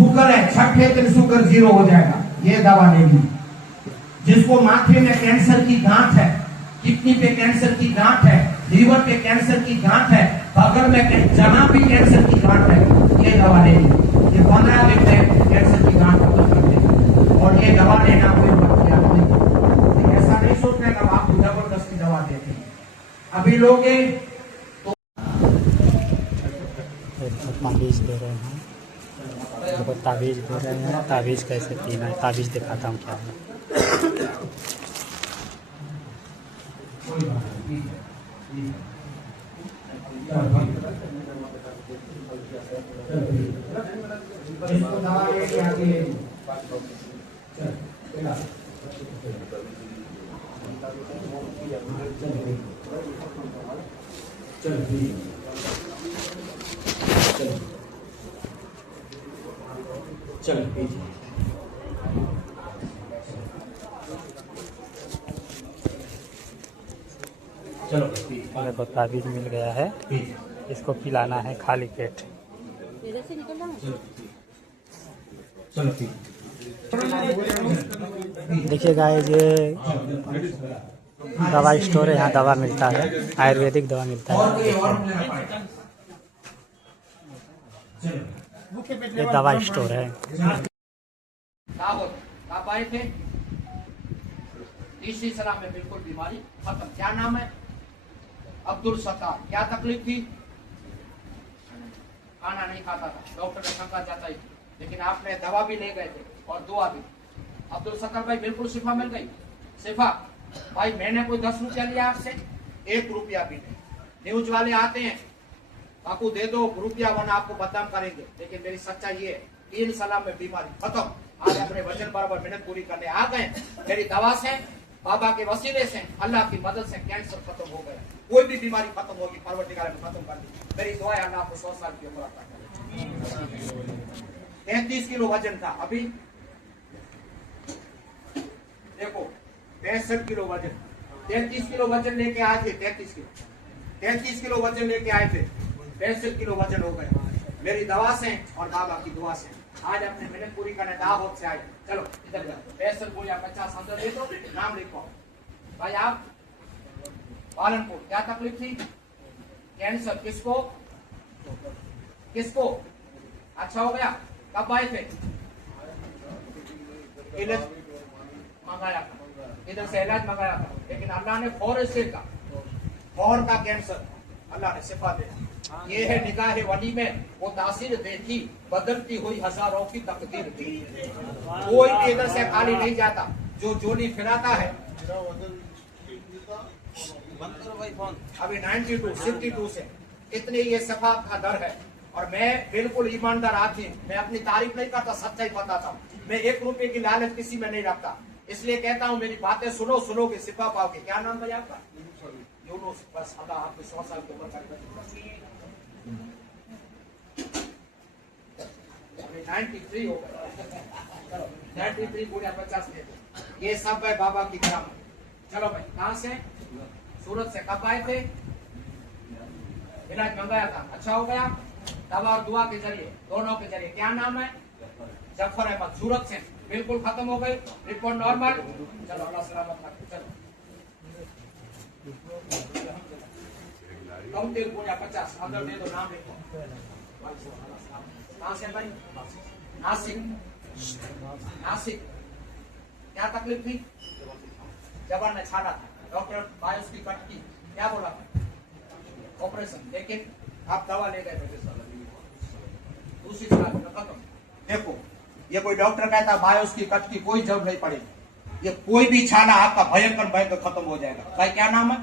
Sugar है, छठे दिन शुगर 0 हो जाएगा, ये दवा लेनी। जिसको माथे में कैंसर की गांठ है, किडनी पे कैंसर की गांठ है, लीवर पे कैंसर की गांठ है, बगल में जहां भी कैंसर की गांठ है, ये दवा लेनी। ये 15 दिन में कैंसर की गांठ खत्म कर देगी। और ये दवा लेना कोई बख्तियार नहीं, ऐसा नहीं सोचना कि आप जबरदस्ती दवा देते हैं। अभी लोग तो ताबीज दे रहे हैं, देखो ताबीज दे रहे हैं। ताबीज कैसे पीना है, ताबीज दिखाता हूँ क्या है। चलो चलो देखो ताबीज मिल गया है, इसको पिलाना है खाली पेट। चलो देखिए गाइस, ये दवा स्टोर है, यहाँ दवा मिलता है, आयुर्वेदिक दवा मिलता है। ये दवा स्टोर है। आप आए थे तीसरी सलाह में बिल्कुल बीमारी खत्म। क्या नाम है? अब्दुल सत्तार। क्या तकलीफ थी? खाना नहीं खाता था, डॉक्टर ने शंका जताई, लेकिन आपने दवा भी ले गए थे और दुआ भी। अब्दुल सत्तार भाई बिल्कुल शिफा मिल गई। शिफा भाई, मैंने कोई 10 रुपया लिया आपसे? 1 रुपया भी नहीं। न्यूज वाले आते हैं, बापू दे दो रुपया वरना आपको बदनाम करेंगे, लेकिन मेरी सच्चाई ये है, 3 सलाह में बीमारी खत्म। आज अपने वचन बराबर मेहनत पूरी करने आ गए। मेरी दवा से, बाबा के वसीले से, अल्लाह की मदद से कैंसर खत्म हो गया। कोई भी बीमारी खत्म होगी, परवरदिगार ने खत्म कर दी। मेरी दुआ है अल्लाह को 100 साल की उम्र अता करे। 33 किलो वजन था, अभी देखो 65 किलो वजन। 33 किलो वजन लेके आए थे, 33 किलो वजन लेके आए थे, 65 किलो वजन हो गए। मेरी दवा से और बाबा की दुआ से आज अपने मेहनत पूरी करने दावत से आए। चलो इधर 65 बोलिया 50 अंदर दे दो, नाम लिखो भाई। आप पालनपुर, क्या तकलीफ थी? कैंसर। किसको किसको? अच्छा हो गया। कब आए थे? इलाज मंगाया था, इधर से इलाज मंगाया था, लेकिन अल्लाह ने फौर से का फौर का कैंसर अल्लाह ने शिफा दे। ये है निगाह वली में वो तासीर देखी, बदलती हुई हजारों की तकदीर थी। कोई भी इधर से खाली नहीं जाता, जो जोली फिराता है। अभी 92 62 से इतने ये सफा का दर है। और मैं बिल्कुल ईमानदार आदमी, मैं अपनी तारीफ नहीं करता, सच्चाई बताता हूँ। मैं 1 रुपए की लालच किसी में नहीं रखता, इसलिए कहता हूँ मेरी बातें सुनो, सुनोगे शिफा पाओगे। क्या नाम है आपका? यूनुस। बस अल्लाह आपको 100 साल की उम्र कर। 93 हो गया। 93 पूरे 50 दे दो। ये सब है बाबा की करामत। चलो भाई, कहाँ से? सूरत से। कब आए थे? इलाज मंगाया था, अच्छा हो गया। दवा और दुआ के जरिए, दोनों के जरिए। क्या नाम है? जफर अहमद। सूरत से बिल्कुल खत्म हो गई, रिपोर्ट नॉर्मल। चलो अल्लाह सलामत रखे। चलो कम तेल पूरा 50 अंदर दे दो, नाम लिखो। कहाँ से भाई? नासिक। नासिक। क्या तकलीफ थी? जबर ने छाड़ा था, डॉक्टर बायोस की कट की, क्या बोला था? ऑपरेशन। लेकिन आप दवा ले गए थे, दूसरी सलाह खत्म। देखो ये कोई डॉक्टर कहता बायोस की कट की कोई जरूरत नहीं पड़ेगी, ये कोई भी छाला आपका भयंकर खत्म हो जाएगा। भाई क्या नाम है?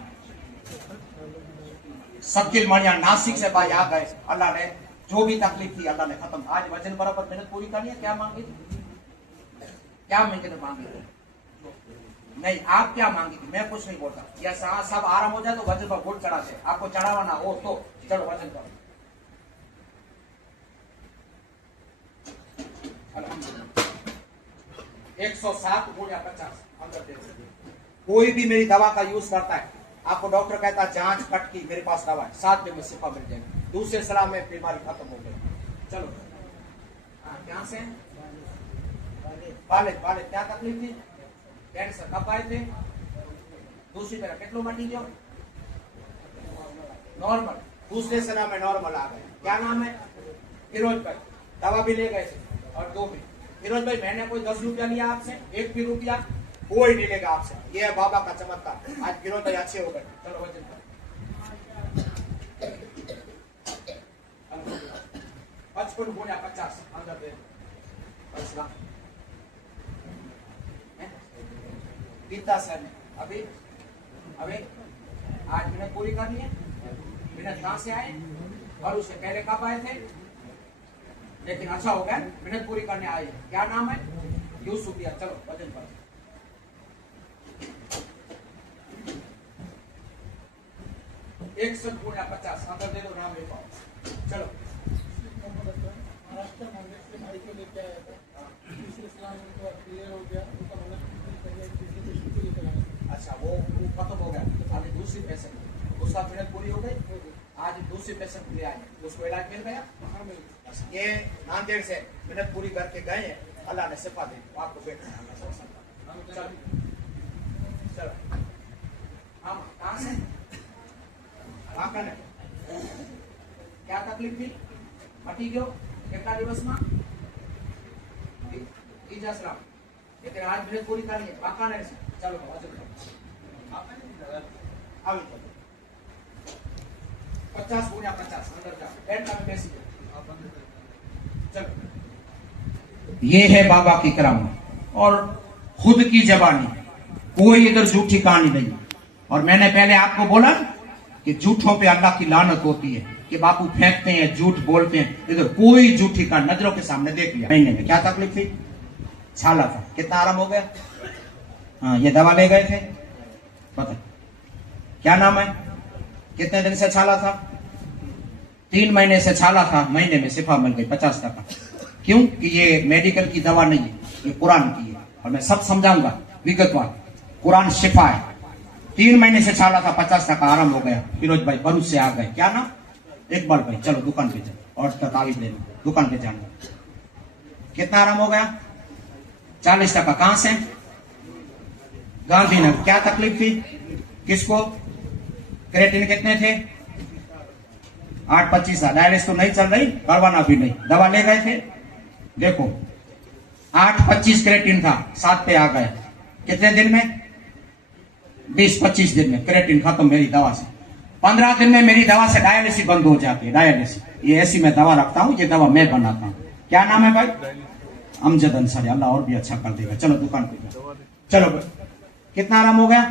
शकील मणिया। नासिक से भाई आ गए, अल्लाह ने जो भी तकलीफ थी अल्लाह ने खत्म। आज वजन बराबर मेहनत पूरी करनी है। क्या मांगे? क्या मांगे? नहीं, आप क्या मांगी थी? मैं कुछ नहीं बोलता। या सब आराम हो जाए तो वजन पर वोट चढ़ाते, आपको चढ़ावा ना हो तो चलो वजन करो। 107 गुणा 50 अंदर दे दो। कोई भी मेरी दवा का यूज करता है, आपको डॉक्टर कहता है जांच कट की, मेरे पास दवा है, 7 दिन में शिफा मिल जाएगी। दूसरे सलाह में बीमारी खत्म हो गई। चलो हाँ, क्या से पाले पाले क्या तकलीफ थी? कैंसर कब आए थे? दूसरी तरह कितनो मटी गयो? नॉर्मल। दूसरे से नाम है नॉर्मल आ गए। क्या नाम है? फिरोज भाई। दवा भी ले गए थे और 2 भी। फिरोज भाई मैंने कोई 10 रुपया लिया आपसे? 1 भी रुपया कोई नहीं लेगा आपसे। ये है बाबा का चमत्कार। आज फिरोज भाई अच्छे हो गए। चलो वजन कर 55 गुना 50 अंदर दे। कितना सर अभी अभी 8 मिनट पूरी कर लिए। मिनट कहां से आए और उससे पहले कब आए थे? लेकिन अच्छा हो गया मिनट पूरी करने आए। क्या नाम है? यूसुफिया। चलो वजन पर 61 गुना 50 अंदर दे दो। नाम लिखो। चलो महाराष्ट्र मंदिर से भाई को लेके आया था। इस्लाम उनको क्लियर हो गया। उनका मतलब अच्छा वो खत्म हो गया। अभी दूसरी पेशेंट उसका मिनट पूरी हो गई। आज दूसरी पेशेंट ले आए। उसको इलाज मिल गया। ये नांदेड़ से मिनट पूरी करके गए हैं। अल्लाह ने शिफा दी। आपको बैठना है। चलो चलो हम कहाँ से? कहाँ है? क्या तकलीफ थी? मटी गयो कितना दिवस में? इजासराम। लेकिन आज मिनट पूरी कर लिए। बाका नहीं से। चलो अभी 50 गुना 50 अंदर का बैठना में बेसी। चलो ये है बाबा की करामत और खुद की जबानी। कोई इधर झूठी कहानी नहीं। और मैंने पहले आपको बोला कि झूठों पे अल्लाह की लानत होती है कि बापू फेंकते हैं, झूठ बोलते हैं। इधर कोई झूठी कहानी नजरों के सामने देख लिया। महीने में क्या तकलीफ थी? छाला था। कितना आराम हो गया? हाँ ये दवा ले गए थे। पता क्या नाम है? कितने दिन से छाला था? 3 महीने से छाला था। महीने में शिफा मिल गई 50%। क्यों कि ये मेडिकल की दवा नहीं है, ये कुरान की है। और मैं सब समझाऊंगा विगतवार। कुरान शिफा है। 3 महीने से छाला था 50% आराम हो गया। फिरोज भाई भरूच से आ गए। क्या नाम? इकबाल भाई। चलो दुकान पे जाओ और तावीज ले लो। दुकान पे जाना। कितना आराम हो गया? 40%। कहां से? गांधीनगर। क्या तकलीफ थी? किसको? क्रेटिन कितने थे? 825 था। डायलिसिस तो नहीं चल रही, करवाना भी नहीं। दवा ले गए थे। देखो 825 क्रेटिन था, 7 पे आ गए। कितने दिन में? 20-25 दिन में क्रेटिन खत्म मेरी दवा से। 15 दिन में मेरी दवा से डायलिसिस बंद हो जाती है। डायलिसिस ये ऐसी मैं दवा रखता हूँ। ये दवा मैं बनाता हूँ। क्या नाम है भाई? अमजद अंसारी। अल्लाह और भी अच्छा कर देगा। चलो दुकान पे जाओ। चलो भाई कितना आराम हो गया?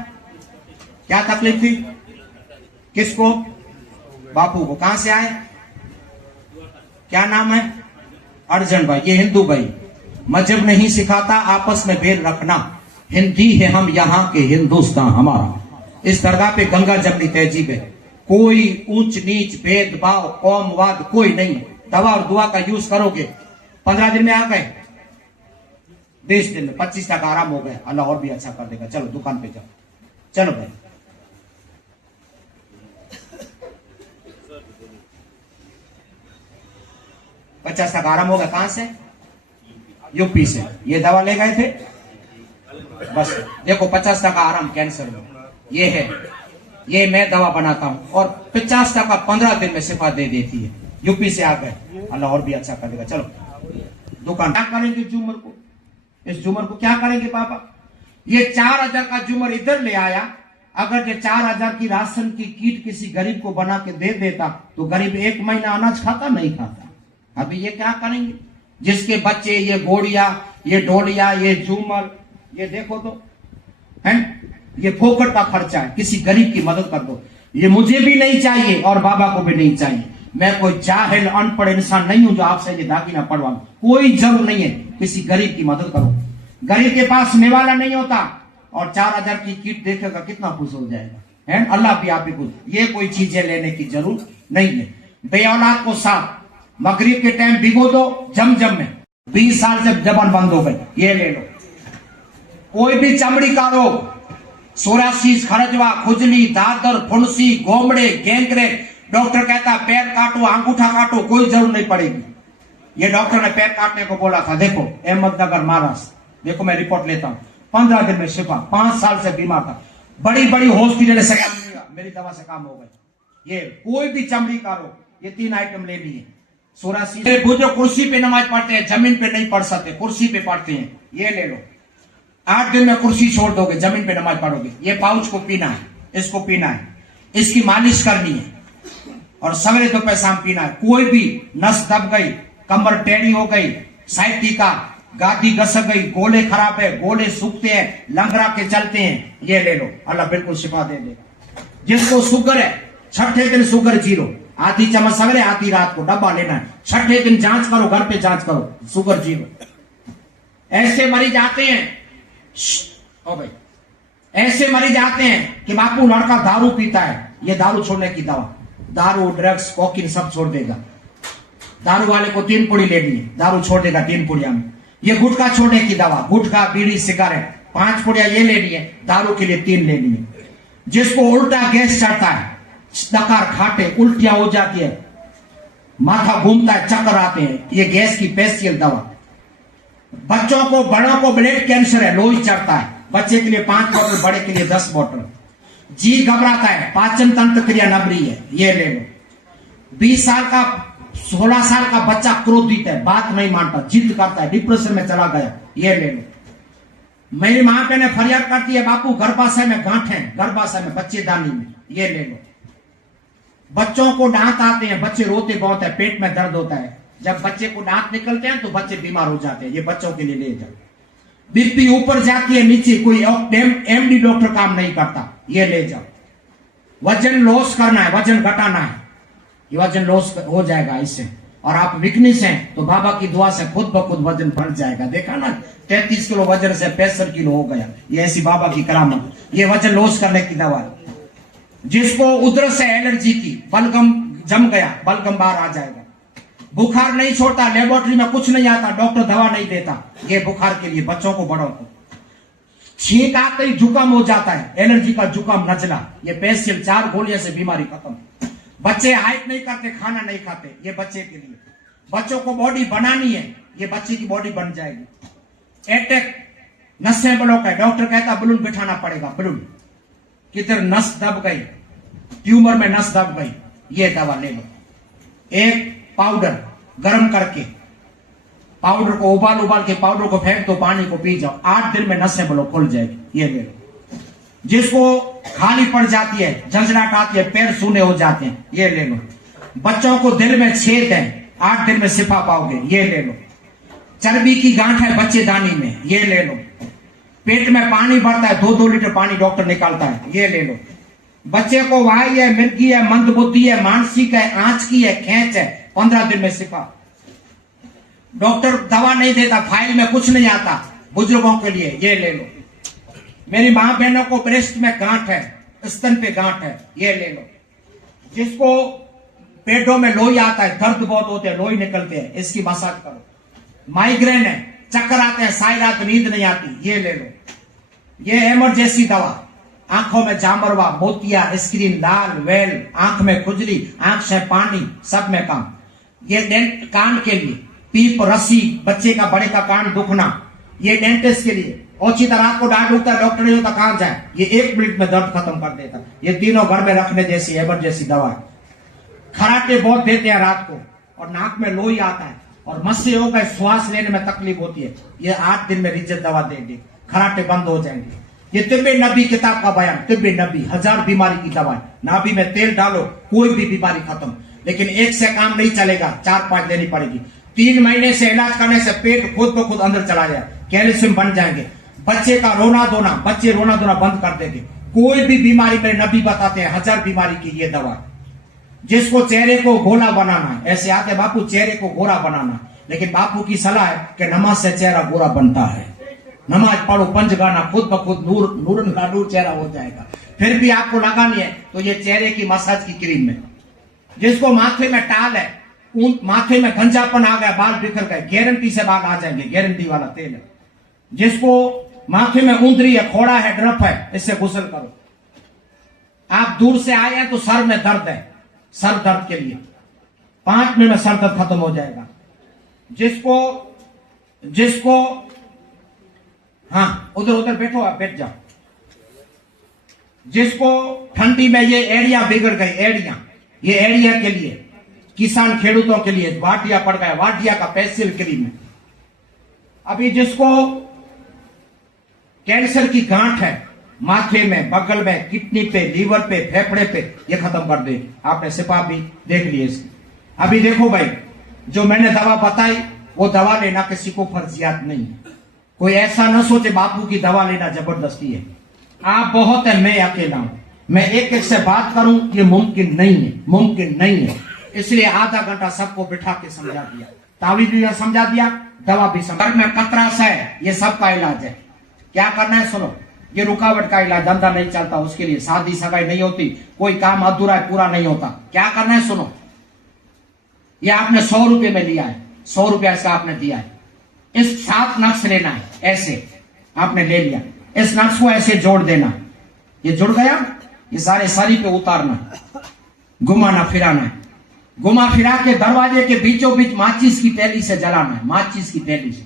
क्या तकलीफ थी? किसको? बापू को। कहां से आए? क्या नाम है? अर्जन भाई। ये हिंदू भाई। मजहब नहीं सिखाता आपस में भेद रखना। हिंदी है हम यहाँ के, हिंदुस्तान हमारा। इस दरगाह पे गंगा जमनी तहजीब है। कोई ऊंच नीच भेदभाव कौमवाद कोई नहीं है। दवा और दुआ का यूज करोगे 15 दिन में आ गए। 20 दिन में 25% आराम हो गया। अल्लाह और भी अच्छा कर देगा। चलो दुकान पे जाओ। चलो भाई 50% आराम हो गया। कहां से? यूपी से। ये दवा ले गए थे। बस देखो 50% आराम कैंसर में। ये है, ये मैं दवा बनाता हूं और 50% 15 दिन में शिफा दे देती है। यूपी से आ गए। अल्लाह और भी अच्छा कर देगा। चलो दुकान। क्या करेंगे झूमर को? इस झूमर को क्या करेंगे पापा? ये 4000 का झूमर इधर ले आया। अगर ये 4000 की राशन की किट किसी गरीब को बना के दे देता तो गरीब 1 महीना अनाज खाता नहीं खाता। अभी ये क्या करेंगे? जिसके बच्चे ये गोड़िया, ये डोलिया, ये झूमर, ये देखो तो है, ये फोकट का खर्चा है। किसी गरीब की मदद कर दो। ये मुझे भी नहीं चाहिए और बाबा को भी नहीं चाहिए। मैं कोई जाहिल अनपढ़ इंसान नहीं हूं जो आपसे ये दागिना पढ़वाऊं। कोई जरूर नहीं है। किसी गरीब की मदद करो। गरीब के पास निवाला नहीं होता और 4000 की किट देखेगा कितना खुश हो जाएगा। है अल्लाह भी आप ही खुश। ये कोई चीजें लेने की जरूरत नहीं है। बेऔलाद को साफ मगरिब के टाइम भिगो दो जमजम में। 20 साल से जबान बंद हो गई। ये ले लो। कोई भी चमड़ी का रोग, सोरासिस, खरजवा, खुजली, दादर, फुंसी, गोमड़े, गैंग्रेन, डॉक्टर कहता पैर काटो, अंगूठा काटो, कोई जरूरत नहीं पड़ेगी। ये डॉक्टर ने पैर काटने को बोला था, देखो अहमदनगर महाराष्ट्र, देखो मैं रिपोर्ट लेता हूँ, 15 दिन में शिफा। 5 साल से बीमार था, बड़ी बड़ी हॉस्पिटल से काम नहीं हुआ, मेरी दवा से काम हो गई। ये कोई भी चमड़ी का रोग, ये 3 आइटम लेनी है। 84 बुजुर्ग कुर्सी पे नमाज पढ़ते हैं, जमीन पे नहीं पढ़ सकते, कुर्सी पे पढ़ते हैं, ये ले लो। 8 दिन में कुर्सी छोड़ दोगे, जमीन पे नमाज पढ़ोगे। ये पाउच को पीना है, इसको पीना है, इसकी मालिश करनी है और सवेरे दोपहर शाम पीना है। कोई भी नस दब गई, कमर टेढ़ी हो गई, साइटिका, गादी घसक गई, गोले खराब है, गोले सूखते हैं, लंगड़ा के चलते हैं, ये ले लो, अल्लाह बिल्कुल शिफा दे देगा। जिसको शुगर है, 6ठे दिन शुगर 0, आधी चम्मच सवेरे आधी रात को डब्बा लेना है। 6ठे दिन जांच करो, घर पे जांच करो, शुगर 0। ऐसे मरीज आते हैं, ओ भाई, ऐसे मरीज आते हैं कि बापू लड़का दारू पीता है, ये दारू छोड़ने की दवा, दारू ड्रग्स कोकीन सब छोड़ देगा। दारू वाले को 3 पुड़ी लेनी है, दारू छोड़ देगा 3 पुड़िया में। ये गुटखा छोड़ने की दवा, गुटखा बीड़ी सिगारेट 5 पुड़िया ये लेनी है, दारू के लिए 3 लेनी है। जिसको उल्टा गैस चढ़ता है, डकार खाटे, उल्टियां हो जाती है, माथा घूमता है, चक्कर आते हैं, ये गैस की स्पेशल दवा। बच्चों को, बड़ों को ब्लड कैंसर है, लोही चढ़ता है, बच्चे के लिए 5 बोतल, बड़े के लिए 10 बोतल। जी घबराता है, पाचन तंत्र क्रिया नबरी है, ये ले लो। 20 साल का 16 साल का बच्चा क्रोधित है, बात नहीं मानता, जिद करता है, डिप्रेशन में चला गया, ये ले लो। मेरी मां ने फरियाद करती है, बापू गर्भाशय में गांठें, गर्भाशय में, बच्चेदानी में, ये ले लो। बच्चों को दांत आते हैं, बच्चे रोते बहुत है, पेट में दर्द होता है, जब बच्चे को दांत निकलते हैं तो बच्चे बीमार हो जाते हैं, ये बच्चों के लिए ले जाओ। बीपी ऊपर जाती है, नीचे, कोई एमडी डॉक्टर काम नहीं करता, ये ले जाओ। वजन लॉस करना है, वजन घटाना है, ये वजन लॉस हो जाएगा इससे। और आप वीकनेस हैं तो बाबा की दुआ से खुद ब खुद वजन बढ़ जाएगा। देखा ना, 33 किलो वजन से 65 किलो हो गया, ये ऐसी बाबा की करामत, ये वजन लॉस करने की दवा है। जिसको उधर से एलर्जी की, बलगम जम गया, बलगम बाहर आ जाएगा। बुखार नहीं छोड़ता, लेबोरेटरी में कुछ नहीं आता, डॉक्टर दवा नहीं देता, ये बुखार के लिए, बच्चों को, बड़ों को। छींक आते ही जुकाम हो जाता है, एलर्जी का जुकाम, नजला, ये पेशियल 4 गोलियों से बीमारी खत्म। बच्चे हाइट नहीं करते, खाना नहीं खाते, ये बच्चे के लिए। बच्चों को बॉडी बनानी है, ये बच्चे की बॉडी बन जाएगी। अटैक, नसें ब्लॉक है, डॉक्टर कहता बलून बिठाना पड़ेगा, बलून, किधर नस दब गई, ट्यूमर में नस दब गई, ये दवा ले लो। एक पाउडर गर्म करके, पाउडर को उबाल के पाउडर को फेंक दो, पानी को पी जाओ, 8 दिन में नसें ब्लॉक खुल जाएगी, ये ले लो। जिसको खाली पड़ जाती है, झंझनाहट आती है, पैर सूने हो जाते हैं, ये ले लो। बच्चों को दिल में छेद है, 8 दिन में शिफा पाओगे, ये ले लो। चर्बी की गांठ है बच्चेदानी में, ये ले लो। पेट में पानी भरता है, 2-2 लीटर पानी डॉक्टर निकालता है, ये ले लो। बच्चे को वाई है, मिर्गी है, मंद बुद्धि है, मानसिक है, आंच की है, खेच है, 15 दिन में शिफा। डॉक्टर दवा नहीं देता, फाइल में कुछ नहीं आता, बुजुर्गों के लिए ये ले लो। मेरी मां बहनों को ब्रेस्ट में गांठ है, स्तन पे गांठ है, ये ले लो। जिसको पेटों में लोही आता है, दर्द बहुत होते हैं, लोही निकलते हैं, इसकी मसाज करो। माइग्रेन है, चक्कर आते हैं, सारी रात नींद नहीं आती, ये ले लो। ये इमरजेंसी दवा, आंखों में जामरवा, मोतिया, स्क्रीन, लाल, वेल, आंख में खुजली, आंख से पानी, सब में काम। ये कान के लिए, पीप, रस्सी, बच्चे का, बड़े का कान दुखना, ये डेंटिस्ट के लिए। ओची रात को डांट उठता है, डॉक्टर नहीं होता, कहां जाए, ये 1 मिनट में दर्द खत्म कर देता। ये तीनों घर में रखने जैसी इमरजेंसी दवा है। खराटे बहुत देते हैं रात को, और नाक में लोही आता है, और मस्से हो गए, श्वास लेने में तकलीफ होती है, ये 8 दिन में रिजल्ट दवा देंगे, खराटे बंद हो जाएंगे। ये तिब्बे नबी किताब का बयान, तिब्बे नबी, 1000 बीमारी की दवा। नाभि में तेल डालो, कोई भी बीमारी खत्म। लेकिन एक से काम नहीं चलेगा, 4-5 लेनी पड़ेगी। 3 महीने से इलाज करने से पेट खुद ब खुद अंदर चला जाए, कैल्शियम बन जाएंगे। बच्चे का रोना धोना, बच्चे रोना धोना बंद कर देंगे। कोई भी बीमारी मेरे नबी बताते हैं, 1000 बीमारी की ये दवा। जिसको चेहरे को गोला बनाना है, ऐसे आते बापू चेहरे को गोरा बनाना, लेकिन बापू की सलाह है कि नमाज से चेहरा गोरा बनता है। नमाज पढ़ो, पंचगाना, खुद ब खुद नूरन का नूर चेहरा हो जाएगा। फिर भी आपको लगानी है तो ये चेहरे की मसाज की क्रीम में। जिसको माथे में टाल है, माथे में गंजापन आ गया, बाल बिखर गए, गारंटी से बाल आ जाएंगे, गारंटी वाला तेल है। जिसको माथे में ऊंदरी है, खोड़ा है, ड्रप है, इससे गुस्ल करो। आप दूर से आए हैं तो सर में दर्द है, सर दर्द के लिए 5 मिनट में सर दर्द खत्म हो जाएगा। जिसको जिसको हाँ उधर उधर बैठो, आप बैठ जाओ। जिसको ठंडी में ये एड़िया बिगड़ गई, एड़िया, ये एड़िया के लिए, किसान खेडूतों के लिए वाटिया पड़ गया, वाटिया का पेंसिल क्रीम है। अभी जिसको कैंसर की गांठ है माथे में, बगल में, किडनी पे, लीवर पे, फेफड़े पे, ये खत्म कर दे। आपने सिपा भी देख लिए इसकी। अभी देखो भाई, जो मैंने दवा बताई वो दवा लेना किसी को फर्जियात नहीं है। कोई ऐसा ना सोचे बापू की दवा लेना जबरदस्ती है। आप बहुत है, मैं अकेला हूं। मैं एक एक से बात करूं ये मुमकिन नहीं है, मुमकिन नहीं है। इसलिए आधा घंटा सबको बिठा के समझा दिया, तावीज भी समझा दिया, दवा भी समझा। में कतरास है, ये सबका इलाज है। क्या करना है सुनो, ये रुकावट का इलाज, धंधा नहीं चलता उसके लिए, शादी सगाई नहीं होती, कोई काम अधूरा है, पूरा नहीं होता। क्या करना है सुनो, ये आपने 100 रुपए में लिया है, 100 रुपया इसका आपने दिया है। इस 7 नक्श लेना है, ऐसे आपने ले लिया, इस नक्श को ऐसे जोड़ देना, ये जुड़ गया, ये सारे शरीर पे उतारना, घुमाना फिराना है। घुमा फिरा के दरवाजे के बीचों बीच माचिस की तीली से जलाना है, माचिस की तीली से।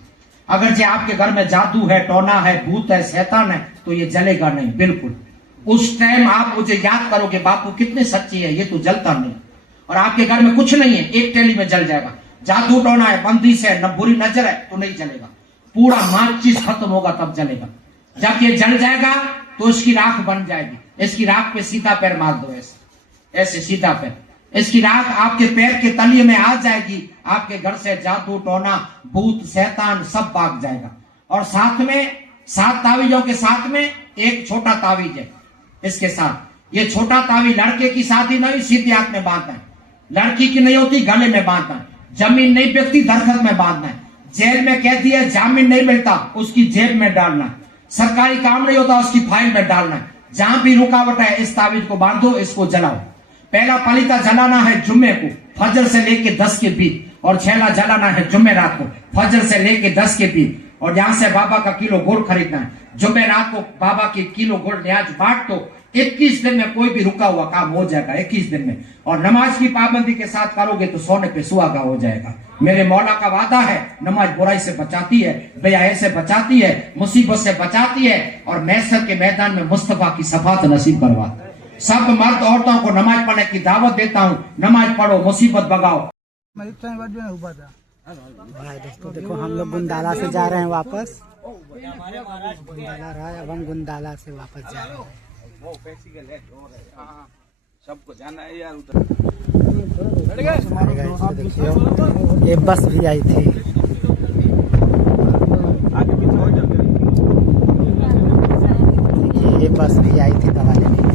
अगर जो आपके घर में जादू है, टोना है, भूत है, शैतान है, तो ये जलेगा नहीं बिल्कुल। उस टाइम आप मुझे याद करोगे बापू कितने सच्ची है, ये तो जलता नहीं। और आपके घर में कुछ नहीं है, एक टेली में जल जाएगा। जादू टोना है, बंदिश है, न बुरी नजर है, तो नहीं जलेगा। पूरा माचिस खत्म होगा तब जलेगा। जब ये जल जाएगा तो इसकी राख बन जाएगी। इसकी राख पे सीधा पैर मार दो, ऐसे ऐसे सीधा पैर। इसकी राख आपके पैर के तलिए में आ जाएगी। आपके घर से जादू टोना भूत शैतान सब भाग जाएगा। और साथ में 7 तावीजों के साथ में एक छोटा तावीज है इसके साथ। ये छोटा तावीज लड़के की शादी नहीं, सीधे हाथ में बांधना है। लड़की की नहीं होती, गले में बांधना है। जमीन नहीं बेचती, दरखत में बांधना है। जेल में कह दिया जामीन नहीं मिलता, उसकी जेब में डालना है। सरकारी काम नहीं होता, उसकी फाइल में डालना है। जहां भी रुकावट है इस तावीज को बांधो, इसको जलाओ। पहला पलीता जलाना है जुम्मे को फजर से लेके 10 के बीच, और छेला जलाना है जुम्मे रात को फजर से लेके 10 के बीच। और यहां से बाबा का किलो गुड़ खरीदना है। जुम्मे रात को बाबा की किलो गुड़ न्याज बांट दो। 21 दिन में कोई भी रुका हुआ काम हो जाएगा, 21 दिन में। और नमाज की पाबंदी के साथ करोगे तो सोने पे सुहागा हो जाएगा। मेरे मौला का वादा है, नमाज बुराई से बचाती है, बेहयाई से बचाती है, मुसीबत से बचाती है, और मैसर के मैदान में मुस्तफा की शफाअत नसीब करवाता है। सब मर्द औरतों को नमाज पढ़ने की दावत देता हूँ। नमाज पढ़ो, मुसीबत भगाओ। भाई दोस्तों देखो, हम लोग गुंदाला से जा रहे हैं वापस। गुंदाला रहा है, अब हम गुंदाला से वापस जा रहे हैं। सबको जाना है यार उधर। देखियो ये बस भी आई थी। देखिए ये बस भी आई थी दवा लेने।